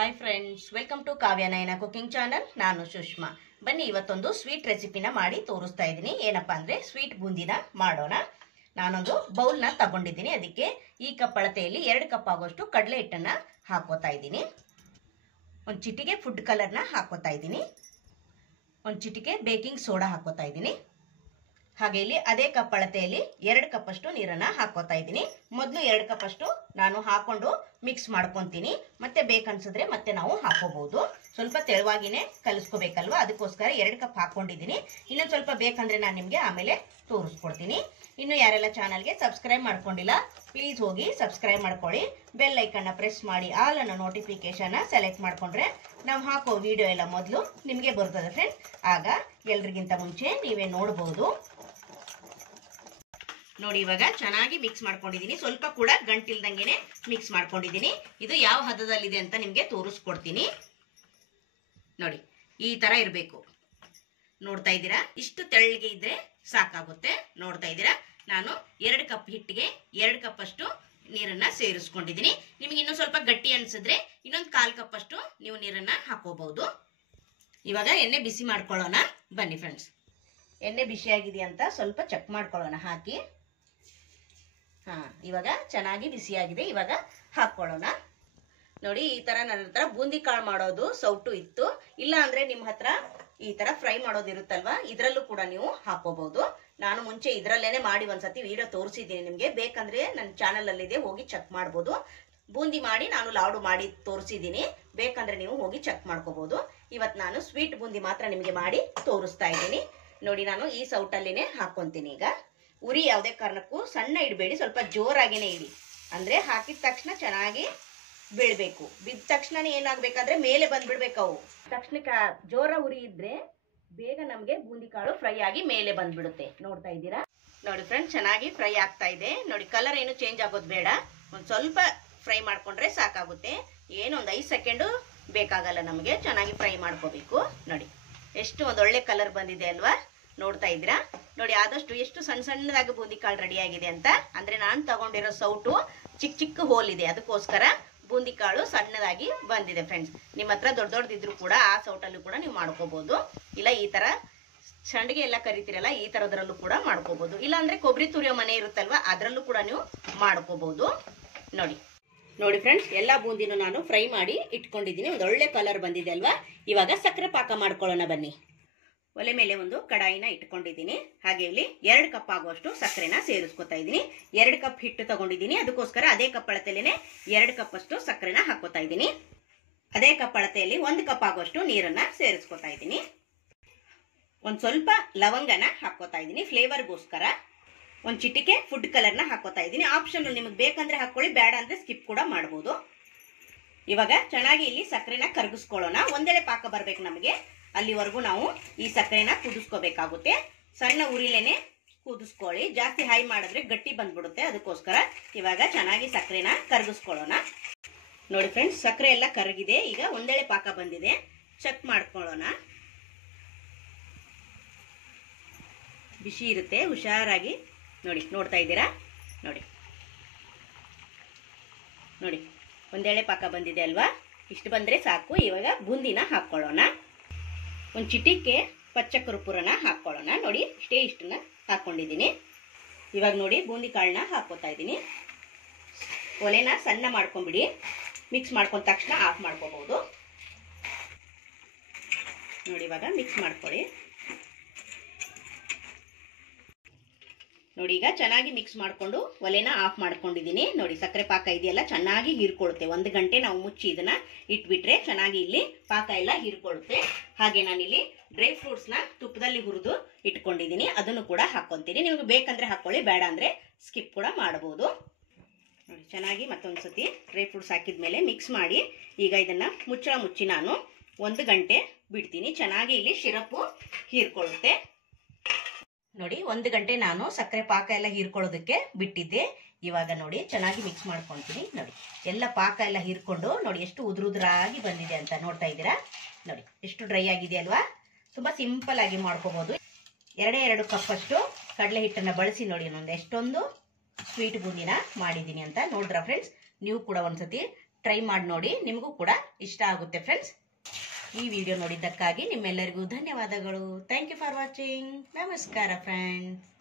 Hi friends, welcome to Kavya Nayana cooking channel. ನಾನು ಸುಷ್ಮಾ. ಬನ್ನಿ ಇವತ್ತೊಂದು ಸ್ವೀಟ್ ರೆಸಿಪಿನ ಮಾಡಿ ತೋರಿಸ್ತಾ ಇದ್ದೀನಿ. ಏನಪ್ಪಾ ಅಂದರೆ ಸ್ವೀಟ್ ಬೂಂದಿನ ಮಾಡೋಣ. ನಾನೊಂದು ಬೌಲ್ನ ತಗೊಂಡಿದ್ದೀನಿ. ಅದಕ್ಕೆ ಈ ಕಪ್ ಅಳತೆಯಲ್ಲಿ 2 ಕಪ್ ಆಗೋಷ್ಟು ಕಡಲೆ ಹಿಟ್ಟನ್ನು ಹಾಕೋತಾ ಇದ್ದೀನಿ. ಒಂದು ಚಿಟಿಕೆ ಫುಡ್ ಕಲರ್ನ ಹಾಕೋತಾ ಇದ್ದೀನಿ. ಒಂದು ಚಿಟಿಕೆ ಬೇಕಿಂಗ್ ಸೋಡಾ ಹಾಕೋತಾ ಇದ್ದೀನಿ. ಹಾಗೆ ಇಲ್ಲಿ ಅದೇ ಕಪ್ ಅಳತೆಯಲ್ಲಿ 2 ಕಪ್ ಅಷ್ಟು ನೀರನ್ನು ಹಾಕೋತಾ ಇದ್ದೀನಿ. ಮೊದಲು 2 ಕಪ್ ಅಷ್ಟು ನಾನು ಹಾಕೊಂಡು ಮಿಕ್ಸ್ ಮಾಡ್ಕೊತೀನಿ. ಮತ್ತೆ ಬೇಕನ್ಸಿದ್ರೆ ಮತ್ತೆ ನಾವು ಹಾಕೋಬಹುದು. ಸ್ವಲ್ಪ ತೆಳುವಾಗಿನೇ ಕಲಿಸ್ಕೋಬೇಕಲ್ವಾ, ಅದಕ್ಕೋಸ್ಕರ 2 ಕಪ್ ಹಾಕೊಂಡಿದ್ದೀನಿ. ಇನ್ನೊಂದು ಸ್ವಲ್ಪ ಬೇಕಂದ್ರೆ ನಾನು ನಿಮಗೆ ಆಮೇಲೆ ತೋರಿಸ್ಕೊಡ್ತೀನಿ. ಇನ್ನು ಯಾರೆಲ್ಲ ಚಾನಲ್ಗೆ ಸಬ್ಸ್ಕ್ರೈಬ್ ಮಾಡ್ಕೊಂಡಿಲ್ಲ ಪ್ಲೀಸ್ ಹೋಗಿ ಸಬ್ಸ್ಕ್ರೈಬ್ ಮಾಡ್ಕೊಳ್ಳಿ. ಬೆಲ್ ಐಕನ್ನ ಪ್ರೆಸ್ ಮಾಡಿ ಆಲ್ ಅನ್ನೋ ನೋಟಿಫಿಕೇಶನ್ ಸೆಲೆಕ್ಟ್ ಮಾಡ್ಕೊಂಡ್ರೆ ನಾವು ಹಾಕೋ ವಿಡಿಯೋ ಎಲ್ಲ ಮೊದಲು ನಿಮಗೆ ಬರ್ತದೆ ಫ್ರೆಂಡ್ಸ್. ಆಗ ಎಲ್ರಿಗಿಂತ ಮುಂಚೆ ನೀವೇ ನೋಡಬಹುದು. ನೋಡಿ, ಇವಾಗ ಚೆನ್ನಾಗಿ ಮಿಕ್ಸ್ ಮಾಡ್ಕೊಂಡಿದ್ದೀನಿ. ಸ್ವಲ್ಪ ಕೂಡ ಗಂಟಿಲ್ದಂಗೆನೆ ಮಿಕ್ಸ್ ಮಾಡ್ಕೊಂಡಿದ್ದೀನಿ. ಇದು ಯಾವ ಹದದಲ್ಲಿದೆ ಅಂತ ನಿಮಗೆ ತೋರಿಸ್ಕೊಡ್ತೀನಿ. ನೋಡಿ, ಈ ತರ ಇರಬೇಕು. ನೋಡ್ತಾ ಇದ್ದೀರಾ? ಇಷ್ಟು ತೆಳ್ಳಗೆ ಇದ್ರೆ ಸಾಕಾಗುತ್ತೆ. ನೋಡ್ತಾ ಇದ್ದೀರಾ? ನಾನು 2 ಕಪ್ ಹಿಟ್ಟಿಗೆ 2 ಕಪ್ ಅಷ್ಟು ನೀರನ್ನ ಸೇರಿಸ್ಕೊಂಡಿದ್ದೀನಿ. ನಿಮಗೆ ಇನ್ನೂ ಸ್ವಲ್ಪ ಗಟ್ಟಿ ಅನ್ಸಿದ್ರೆ ಇನ್ನೊಂದು 1/4 ಕಪ್ ಅಷ್ಟು ನೀವು ನೀರನ್ನ ಹಾಕೋಬಹುದು. ಇವಾಗ ಎಣ್ಣೆ ಬಿಸಿ ಮಾಡ್ಕೊಳ್ಳೋಣ. ಬನ್ನಿ ಫ್ರೆಂಡ್ಸ್, ಎಣ್ಣೆ ಬಿಸಿಯಾಗಿದೆ ಅಂತ ಸ್ವಲ್ಪ ಚೆಕ್ ಮಾಡ್ಕೊಳ್ಳೋಣ. ಹಾಕಿ ಇವಾಗ ಚೆನ್ನಾಗಿ ಬಿಸಿಯಾಗಿದೆ. ಇವಾಗ ಹಾಕೊಳ್ಳೋಣ. ನೋಡಿ, ಈ ತರ ನನ್ನ ಹತ್ರ ಬೂಂದಿ ಕಾಳು ಮಾಡೋದು ಸೌಟು ಇತ್ತು. ಇಲ್ಲ ಅಂದ್ರೆ ನಿಮ್ಮ ಹತ್ರ ಈ ತರ ಫ್ರೈ ಮಾಡೋದಿರುತ್ತಲ್ವಾ, ಇದ್ರಲ್ಲೂ ಕೂಡ ನೀವು ಹಾಕೋಬಹುದು. ನಾನು ಮುಂಚೆ ಇದ್ರಲ್ಲೇನೆ ಮಾಡಿ ಒಂದ್ಸತಿ ವಿಡಿಯೋ ತೋರಿಸಿದ್ದೀನಿ ನಿಮ್ಗೆ. ಬೇಕಂದ್ರೆ ನನ್ನ ಚಾನಲ್ ಅಲ್ಲಿದೆ, ಹೋಗಿ ಚೆಕ್ ಮಾಡ್ಬೋದು. ಬೂಂದಿ ಮಾಡಿ ನಾನು ಲಾಡು ಮಾಡಿ ತೋರಿಸಿದ್ದೀನಿ. ಬೇಕಂದ್ರೆ ನೀವು ಹೋಗಿ ಚೆಕ್ ಮಾಡ್ಕೋಬಹುದು. ಇವತ್ತು ನಾನು ಸ್ವೀಟ್ ಬೂಂದಿ ಮಾತ್ರ ನಿಮಗೆ ಮಾಡಿ ತೋರಿಸ್ತಾ ಇದ್ದೀನಿ. ನೋಡಿ, ನಾನು ಈ ಸೌಟಲ್ಲಿನೇ ಹಾಕೊಂತೀನಿ. ಈಗ ಉರಿ ಯಾವುದೇ ಕಾರಣಕ್ಕೂ ಸಣ್ಣ ಇಡಬೇಡಿ, ಸ್ವಲ್ಪ ಜೋರಾಗಿನೇ ಇಡಿ. ಅಂದ್ರೆ ಹಾಕಿದ ತಕ್ಷಣ ಚೆನ್ನಾಗಿ ಬೀಳ್ಬೇಕು. ಬಿದ್ದ ತಕ್ಷಣನೇ ಏನಾಗ್ಬೇಕಂದ್ರೆ ಮೇಲೆ ಬಂದ್ಬಿಡ್ಬೇಕು. ಅವು ತಕ್ಷಣಕ್ಕೆ ಜೋರ ಉರಿ ಇದ್ರೆ ಬೇಗ ನಮ್ಗೆ ಬೂಂದಿ ಕಾಳು ಫ್ರೈ ಆಗಿ ಮೇಲೆ ಬಂದ್ಬಿಡುತ್ತೆ. ನೋಡ್ತಾ ಇದ್ದೀರಾ? ನೋಡಿ ಫ್ರೆಂಡ್ಸ್, ಚೆನ್ನಾಗಿ ಫ್ರೈ ಆಗ್ತಾ ಇದೆ. ನೋಡಿ, ಕಲರ್ ಏನು ಚೇಂಜ್ ಆಗೋದು ಬೇಡ. ಒಂದ್ ಸ್ವಲ್ಪ ಫ್ರೈ ಮಾಡ್ಕೊಂಡ್ರೆ ಸಾಕಾಗುತ್ತೆ. ಏನು ಒಂದು 5 ಸೆಕೆಂಡು ಬೇಕಾಗಲ್ಲ ನಮಗೆ. ಚೆನ್ನಾಗಿ ಫ್ರೈ ಮಾಡ್ಕೋಬೇಕು. ನೋಡಿ, ಎಷ್ಟು ಒಂದು ಒಳ್ಳೆ ಕಲರ್ ಬಂದಿದೆ ಅಲ್ವಾ? ನೋಡ್ತಾ ಇದ್ದೀರಾ? ನೋಡಿ, ಆದಷ್ಟು ಎಷ್ಟು ಸಣ್ಣ ಸಣ್ಣದಾಗಿ ಬೂಂದಿ ಕಾಳು ರೆಡಿ ಆಗಿದೆ ಅಂತ. ಅಂದ್ರೆ ನಾನು ತಗೊಂಡಿರೋ ಸೌಟು ಚಿಕ್ಕ ಚಿಕ್ಕ ಹೋಲ್ ಇದೆ, ಅದಕ್ಕೋಸ್ಕರ ಬೂಂದಿ ಕಾಳು ಸಣ್ಣದಾಗಿ ಬಂದಿದೆ ಫ್ರೆಂಡ್ಸ್. ನಿಮ್ಮ ಹತ್ರ ದೊಡ್ಡ ದೊಡ್ಡದಿದ್ರು ಕೂಡ ಆ ಸೌಟಲ್ಲೂ ಕೂಡ ನೀವು ಮಾಡ್ಕೋಬಹುದು. ಇಲ್ಲ ಈ ತರ ಸಂಡಿಗೆ ಎಲ್ಲ ಕರಿತೀರಲ್ಲ, ಈ ತರದ್ರಲ್ಲೂ ಕೂಡ ಮಾಡ್ಕೋಬಹುದು. ಇಲ್ಲ ಅಂದ್ರೆ ಕೊಬ್ಬರಿ ತುರಿಯೋ ಮನೆ ಇರುತ್ತಲ್ವಾ, ಅದ್ರಲ್ಲೂ ಕೂಡ ನೀವು ಮಾಡ್ಕೋಬಹುದು. ನೋಡಿ ಫ್ರೆಂಡ್ಸ್, ಎಲ್ಲಾ ಬೂಂದಿನೂ ನಾನು ಫ್ರೈ ಮಾಡಿ ಇಟ್ಕೊಂಡಿದ್ದೀನಿ. ಒಂದು ಒಳ್ಳೆ ಕಲರ್ ಬಂದಿದೆ ಅಲ್ವಾ? ಇವಾಗ ಸಕ್ಕರೆ ಪಾಕ ಮಾಡ್ಕೊಳ್ಳೋಣ. ಬನ್ನಿ. ಒಲೆ ಮೇಲೆ ಒಂದು ಕಡಾಯಿನ ಇಟ್ಕೊಂಡಿದ್ದೀನಿ. ಹಾಗೆ ಇಲ್ಲಿ 2 ಕಪ್ ಆಗುವಷ್ಟು ಸಕ್ಕರೆನ ಸೇರಿಸ್ಕೊತಾ ಇದ್ದೀನಿ. 2 ಕಪ್ ಹಿಟ್ಟು ತಗೊಂಡಿದ್ದೀನಿ, ಅದಕ್ಕೋಸ್ಕರ ಅದೇ ಕಪ್ ಅಳತೆಯಲ್ಲೇ 2 ಕಪ್ ಅಷ್ಟು ಸಕ್ಕರೆನ ಹಾಕೋತಾ ಇದ್ದೀನಿ. ಅದೇ ಕಪ್ ಅಳತೆಯಲ್ಲಿ 1 ಕಪ್ ಆಗುವಷ್ಟು ನೀರನ್ನ ಸೇರಿಸ್ಕೊತಾ ಇದ್ದೀನಿ. ಒಂದ್ ಸ್ವಲ್ಪ ಲವಂಗನ ಹಾಕೋತಾ ಇದ್ದೀನಿ ಫ್ಲೇವರ್ಗೋಸ್ಕರ. ಒಂದ್ ಚಿಟಿಕೆ ಫುಡ್ ಕಲರ್ನ ಹಾಕೋತಾ ಇದ್ದೀನಿ. ಆಪ್ಷನಲ್, ನಿಮಗೆ ಬೇಕಂದ್ರೆ ಹಾಕೊಳ್ಳಿ, ಬೇಡ ಅಂದ್ರೆ ಸ್ಕಿಪ್ ಕೂಡ ಮಾಡಬಹುದು. ಇವಾಗ ಚೆನ್ನಾಗಿ ಇಲ್ಲಿ ಸಕ್ಕರೆನ ಕರಗಿಸ್ಕೊಳ್ಳೋಣ. ಒಂದೆಳೆ ಪಾಕ ಬರ್ಬೇಕು ನಮಗೆ. ಅಲ್ಲಿವರೆಗೂ ನಾವು ಈ ಸಕ್ಕರೆನ ಕುದಿಸ್ಕೋಬೇಕಾಗುತ್ತೆ. ಸಣ್ಣ ಉರಿಲೇನೆ ಕುದಿಸ್ಕೊಳ್ಳಿ. ಜಾಸ್ತಿ ಹೈ ಮಾಡಿದ್ರೆ ಗಟ್ಟಿ ಬಂದ್ಬಿಡುತ್ತೆ. ಅದಕ್ಕೋಸ್ಕರ ಇವಾಗ ಚೆನ್ನಾಗಿ ಸಕ್ಕರೆನ ಕರಗಿಸ್ಕೊಳ್ಳೋಣ. ನೋಡಿ ಫ್ರೆಂಡ್ಸ್, ಸಕ್ಕರೆ ಎಲ್ಲ ಕರಗಿದೆ. ಈಗ ಒಂದೆಳೆ ಪಾಕ ಬಂದಿದೆ. ಚೆಕ್ ಮಾಡ್ಕೊಳ್ಳೋಣ. ಬಿಸಿ ಇರುತ್ತೆ, ಹುಷಾರಾಗಿ ನೋಡಿ. ನೋಡ್ತಾ ಇದ್ದೀರಾ? ನೋಡಿ ಒಂದೆಳೆ ಪಾಕ ಬಂದಿದೆ ಅಲ್ವಾ? ಇಷ್ಟು ಬಂದ್ರೆ ಸಾಕು. ಇವಾಗ ಬೂಂದಿನ ಹಾಕೊಳ್ಳೋಣ. ಒಂದು ಚಿಟಿಕೆ ಪಚ್ಚ ಕರ್ಪೂರನ ಹಾಕೊಳ್ಳೋಣ. ನೋಡಿ, ಇಷ್ಟನ್ನ ಹಾಕೊಂಡಿದ್ದೀನಿ. ಇವಾಗ ನೋಡಿ, ಬೂಂದಿ ಕಾಳನ್ನ ಹಾಕೋತಾ ಇದ್ದೀನಿ. ಒಲೆನ ಸಣ್ಣ ಮಾಡ್ಕೊಂಡ್ಬಿಡಿ. ಮಿಕ್ಸ್ ಮಾಡ್ಕೊಂಡ ತಕ್ಷಣ ಆಫ್ ಮಾಡ್ಕೋಬಹುದು. ನೋಡಿ, ಇವಾಗ ಮಿಕ್ಸ್ ಮಾಡ್ಕೊಳ್ಳಿ. ನೋಡಿ, ಈಗ ಚೆನ್ನಾಗಿ ಮಿಕ್ಸ್ ಮಾಡ್ಕೊಂಡು ಒಲೆನ ಆಫ್ ಮಾಡ್ಕೊಂಡಿದ್ದೀನಿ. ನೋಡಿ, ಸಕ್ಕರೆ ಪಾಕ ಇದೆಯಲ್ಲ ಚೆನ್ನಾಗಿ ಹೀರ್ಕೊಳ್ಳುತ್ತೆ. 1 ಗಂಟೆ ನಾವು ಮುಚ್ಚಿ ಇದನ್ನ ಇಟ್ಬಿಟ್ರೆ ಚೆನ್ನಾಗಿ ಇಲ್ಲಿ ಪಾಕ ಎಲ್ಲ ಹೀರ್ಕೊಳ್ಳುತ್ತೆ. ಹಾಗೆ ನಾನಿಲ್ಲಿ ಡ್ರೈ ಫ್ರೂಟ್ಸ್ನ ತುಪ್ಪದಲ್ಲಿ ಹುರಿದು ಇಟ್ಕೊಂಡಿದ್ದೀನಿ, ಅದನ್ನು ಕೂಡ ಹಾಕೊಂತೀನಿ. ನಿಮ್ಗೆ ಬೇಕಂದ್ರೆ ಹಾಕೊಳ್ಳಿ, ಬೇಡ ಅಂದ್ರೆ ಸ್ಕಿಪ್ ಕೂಡ ಮಾಡಬಹುದು. ನೋಡಿ, ಚೆನ್ನಾಗಿ ಮತ್ತೊಂದ್ಸತಿ ಡ್ರೈ ಫ್ರೂಟ್ಸ್ ಹಾಕಿದ್ಮೇಲೆ ಮಿಕ್ಸ್ ಮಾಡಿ ಈಗ ಇದನ್ನ ಮುಚ್ಚಳ ಮುಚ್ಚಿ ನಾನು 1 ಗಂಟೆ ಬಿಡ್ತೀನಿ. ಚೆನ್ನಾಗಿ ಇಲ್ಲಿ ಸಿರಪ್ಪು ಹೀರ್ಕೊಳ್ಳುತ್ತೆ. ನೋಡಿ, 1 ಗಂಟೆ ನಾನು ಸಕ್ಕರೆ ಪಾಕ ಎಲ್ಲ ಹೀರ್ಕೊಳ್ಳೋದಕ್ಕೆ ಬಿಟ್ಟಿದ್ದೆ. ಇವಾಗ ನೋಡಿ ಚೆನ್ನಾಗಿ ಮಿಕ್ಸ್ ಮಾಡ್ಕೊಂತೀನಿ. ನೋಡಿ, ಎಲ್ಲ ಪಾಕ ಎಲ್ಲ ಹೀರ್ಕೊಂಡು ನೋಡಿ ಎಷ್ಟು ಉದುರಾಗಿ ಬಂದಿದೆ ಅಂತ. ನೋಡ್ತಾ ಇದ್ದೀರಾ? ನೋಡಿ, ಎಷ್ಟು ಡ್ರೈ ಆಗಿದೆ ಅಲ್ವಾ? ತುಂಬಾ ಸಿಂಪಲ್ ಆಗಿ ಮಾಡ್ಕೋಬಹುದು. 2 ಕಪ್ ಅಷ್ಟು ಕಡಲೆ ಹಿಟ್ಟನ್ನ ಬಳಸಿ ನೋಡಿ ನಾನು ಎಷ್ಟೊಂದು ಸ್ವೀಟ್ ಬೂಂದಿನ ಮಾಡಿದ್ದೀನಿ ಅಂತ. ನೋಡ್ರ ಫ್ರೆಂಡ್ಸ್, ನೀವು ಕೂಡ ಒಂದ್ಸತಿ ಟ್ರೈ ಮಾಡಿ ನೋಡಿ, ನಿಮಗೂ ಕೂಡ ಇಷ್ಟ ಆಗುತ್ತೆ ಫ್ರೆಂಡ್ಸ್. ಈ ವಿಡಿಯೋ ನೋಡಿದ್ದಕ್ಕಾಗಿ ನಿಮ್ಮೆಲ್ಲರಿಗೂ ಧನ್ಯವಾದಗಳು. Thank you for watching. ನಮಸ್ಕಾರ ಫ್ರೆಂಡ್ಸ್.